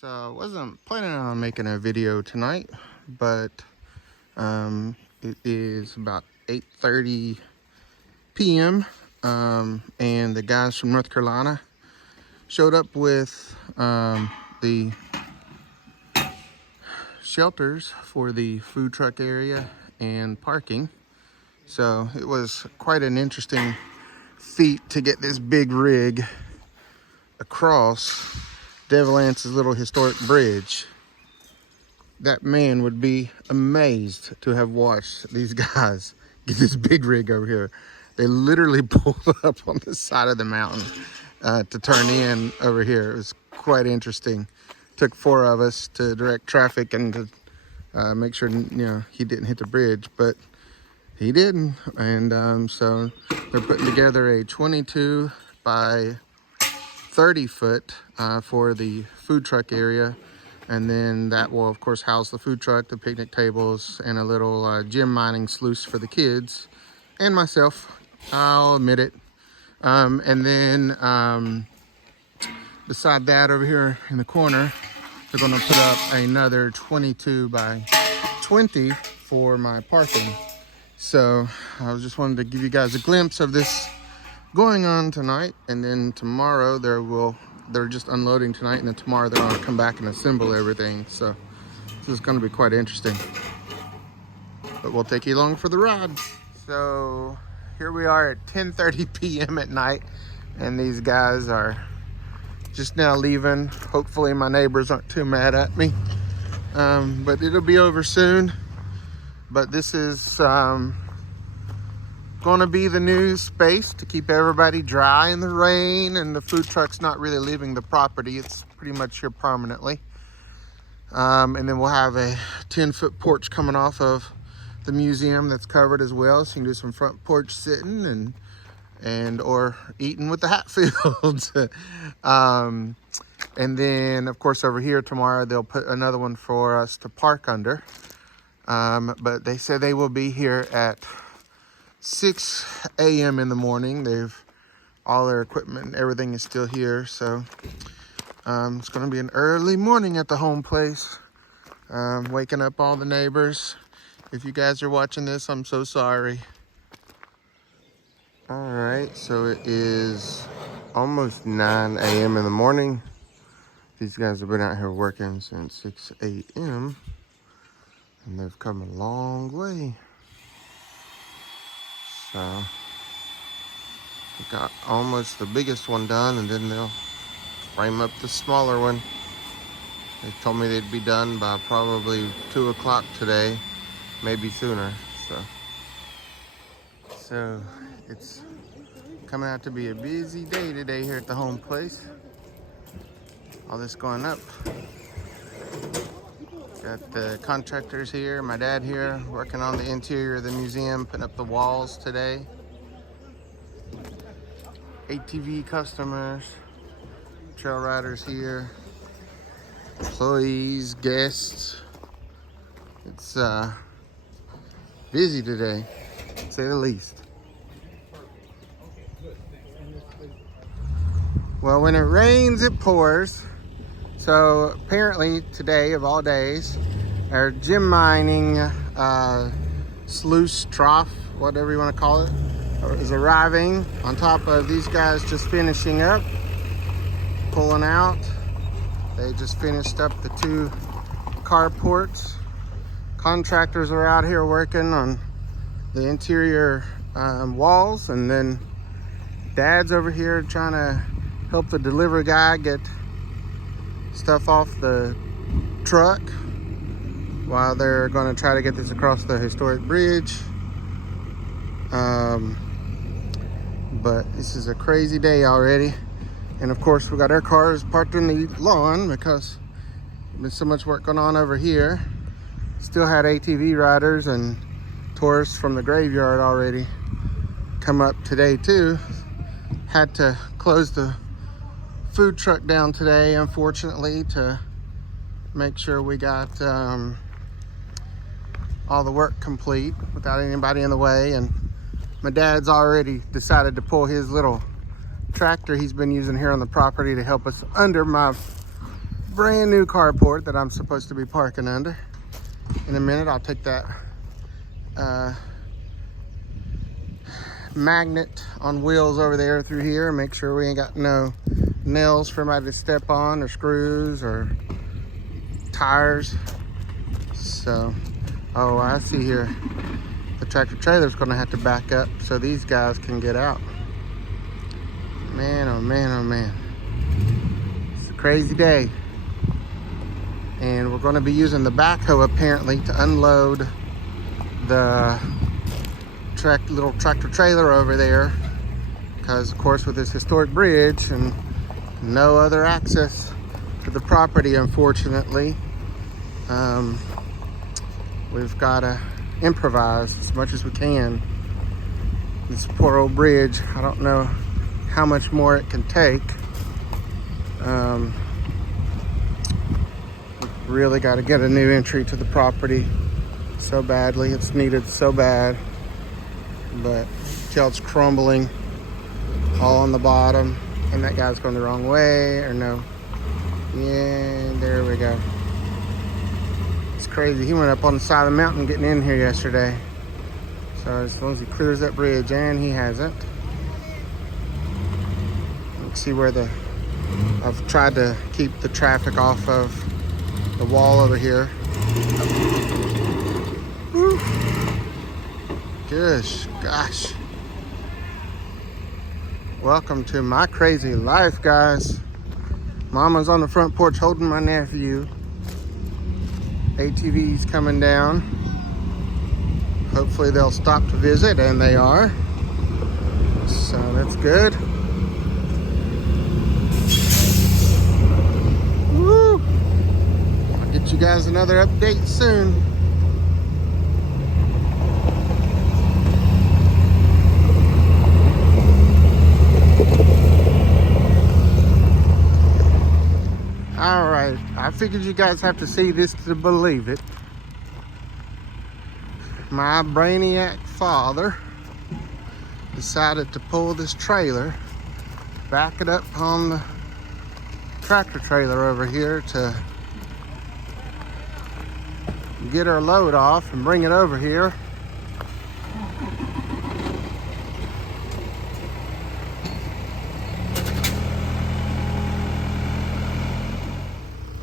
So I wasn't planning on making a video tonight, but it is about 8:30 p.m. And the guys from North Carolina showed up with the shelters for the food truck area and parking. So it was quite an interesting feat to get this big rig across Devil Anse's little historic bridge. That man would be amazed to have watched these guys get this big rig over here. They literally pulled up on the side of the mountain to turn in over here. It was quite interesting. Took 4 of us to direct traffic and to make sure he didn't hit the bridge, but he didn't. And so they're putting together a 22 by 30 foot for the food truck area, and then that will of course house the food truck, the picnic tables, and a little gym mining sluice for the kids and myself, I'll admit it. And then beside that, over here in the corner, they're going to put up another 22 by 20 for my parking. So I just wanted to give you guys a glimpse of this going on tonight, and then tomorrow they're just unloading tonight, and then tomorrow they're going to come back and assemble everything. So this is going to be quite interesting, but we'll take you along for the ride. So here we are at 10:30 p.m. at night, and these guys are just now leaving. Hopefully my neighbors aren't too mad at me, but it'll be over soon. But this is going to be the new space to keep everybody dry in the rain, and the food truck's not really leaving the property. It's pretty much here permanently. And then we'll have a 10-foot porch coming off of the museum that's covered as well, so you can do some front porch sitting and or eating with the Hatfields. And then of course over here tomorrow they'll put another one for us to park under. But they said they will be here at 6 a.m. in the morning. All their equipment and everything is still here, so it's going to be an early morning at the home place. Waking up all the neighbors. If you guys are watching this, I'm so sorry. All right, so it is almost 9 a.m. in the morning. These guys have been out here working since 6 a.m. and they've come a long way. So we got almost the biggest one done, and then they'll frame up the smaller one. They told me they'd be done by probably 2 o'clock today, maybe sooner. So it's coming out to be a busy day today here at the home place. All this going up. Got the contractors here, my dad here, working on the interior of the museum, putting up the walls today. ATV customers, trail riders here, employees, guests. It's busy today, to say the least. Well, when it rains, it pours. So apparently today, of all days, our gym mining sluice, trough, whatever you want to call it, is arriving on top of these guys just finishing up, pulling out. They just finished up the 2 carports. Contractors are out here working on the interior walls, and then Dad's over here trying to help the delivery guy get stuff off the truck while they're going to try to get this across the historic bridge. But this is a crazy day already, and of course we got our cars parked in the lawn because there's been so much work going on over here. Still had ATV riders and tourists from the graveyard already come up today too. Had to close the food truck down today, unfortunately, to make sure we got all the work complete without anybody in the way. And my dad's already decided to pull his little tractor he's been using here on the property to help us under my brand new carport that I'm supposed to be parking under. In a minute, I'll take that magnet on wheels over there through here and make sure we ain't got no nails for somebody to step on, or screws, or tires. So, oh, I see here. The tractor trailer's gonna have to back up so these guys can get out. Man, oh man, oh man. It's a crazy day. And we're gonna be using the backhoe apparently to unload the little tractor trailer over there. Because of course with this historic bridge and no other access to the property, unfortunately, we've gotta improvise as much as we can. This poor old bridge, I don't know how much more it can take. We've really got to get a new entry to the property so badly. It's needed so bad, but it's crumbling all on the bottom, and that guy's going the wrong way, or no? Yeah, there we go. It's crazy. He went up on the side of the mountain getting in here yesterday. So as long as he clears that bridge, and he hasn't. Let's see where I've tried to keep the traffic off of the wall over here. Woo. Gosh. Welcome to my crazy life, guys. Mama's on the front porch holding my nephew. ATV's coming down. Hopefully they'll stop to visit, and they are. So that's good. Woo! I'll get you guys another update soon. All right, I figured you guys have to see this to believe it. My brainiac father decided to pull this trailer, back it up on the tractor trailer over here to get our load off and bring it over here.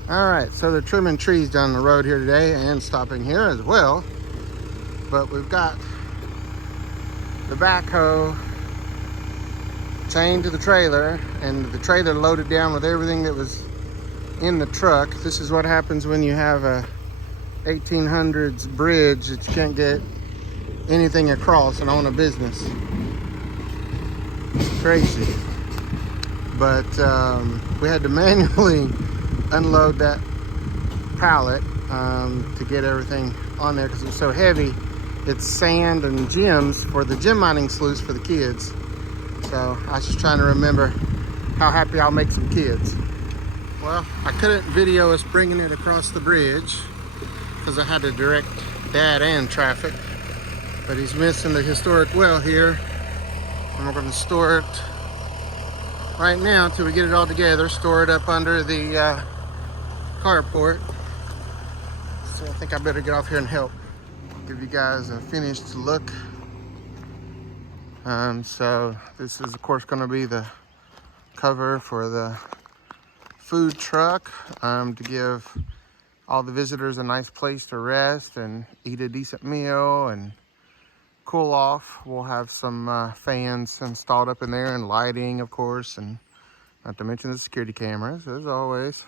All right, so they're trimming trees down the road here today and stopping here as well. But we've got the backhoe chained to the trailer, and the trailer loaded down with everything that was in the truck. This is what happens when you have a 1800s bridge that you can't get anything across and own a business. It's crazy. But we had to manually unload that pallet to get everything on there because it was so heavy. It's sand and gems for the gem mining sluice for the kids. So I was just trying to remember how happy I'll make some kids. Well, I couldn't video us bringing it across the bridge because I had to direct Dad and traffic. But he's missing the historic well here, and we're going to store it right now until we get it all together. Store it up under the carport. So I think I better get off here and help. Give you guys a finished look. So this is of course going to be the cover for the food truck, to give all the visitors a nice place to rest and eat a decent meal and cool off. We'll have some fans installed up in there, and lighting of course, and not to mention the security cameras as always.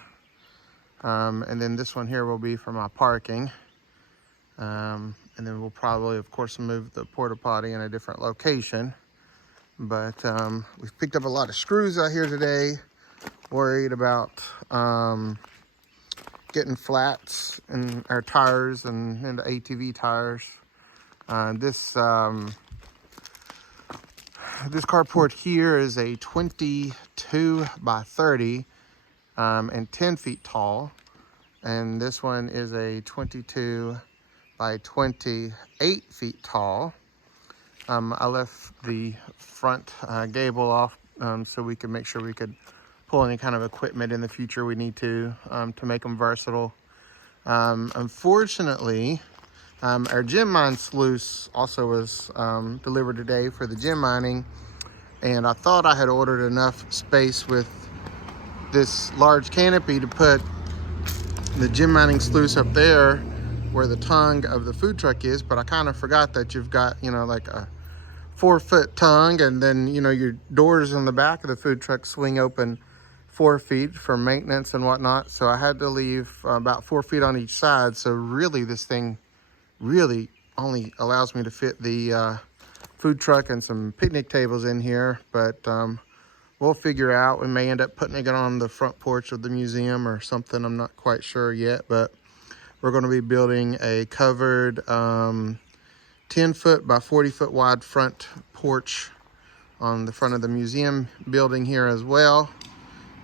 And then this one here will be for my parking. And then we'll probably, of course, move the porta potty in a different location. But we've picked up a lot of screws out here today. Worried about getting flats in our tires and in the ATV tires. This carport here is a 22 by 30 and 10 feet tall. And this one is a 22 by 28 feet tall. I left the front gable off so we could make sure we could pull any kind of equipment in the future we need to make them versatile. Unfortunately, our gem mine sluice also was delivered today for the gem mining, and I thought I had ordered enough space with this large canopy to put the gem mining sluice up there where the tongue of the food truck is, but I kind of forgot that you've got, you know, like a 4-foot tongue, and then, you know, your doors on the back of the food truck swing open 4 feet for maintenance and whatnot. So I had to leave about 4 feet on each side. So really this thing really only allows me to fit the food truck and some picnic tables in here, but we'll figure out. We may end up putting it on the front porch of the museum or something. I'm not quite sure yet, but we're going to be building a covered 10-foot by 40-foot wide front porch on the front of the museum building here as well.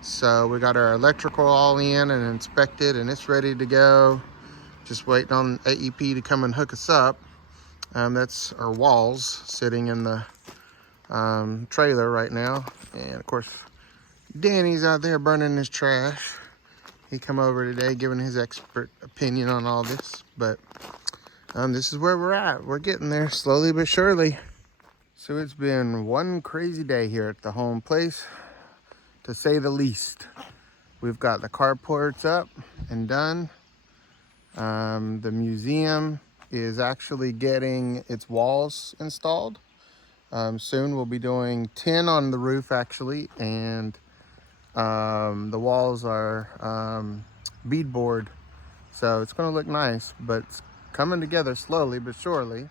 So we got our electrical all in and inspected, and it's ready to go. Just waiting on AEP to come and hook us up. That's our walls sitting in the trailer right now. And of course, Danny's out there burning his trash. He come over today giving his expert opinion on all this. But this is where we're at. We're getting there slowly but surely. So it's been one crazy day here at the home place, to say the least. We've got the carports up and done. The museum is actually getting its walls installed. Soon we'll be doing 10 on the roof actually, and the walls are beadboard. So it's gonna look nice, but it's coming together slowly but surely.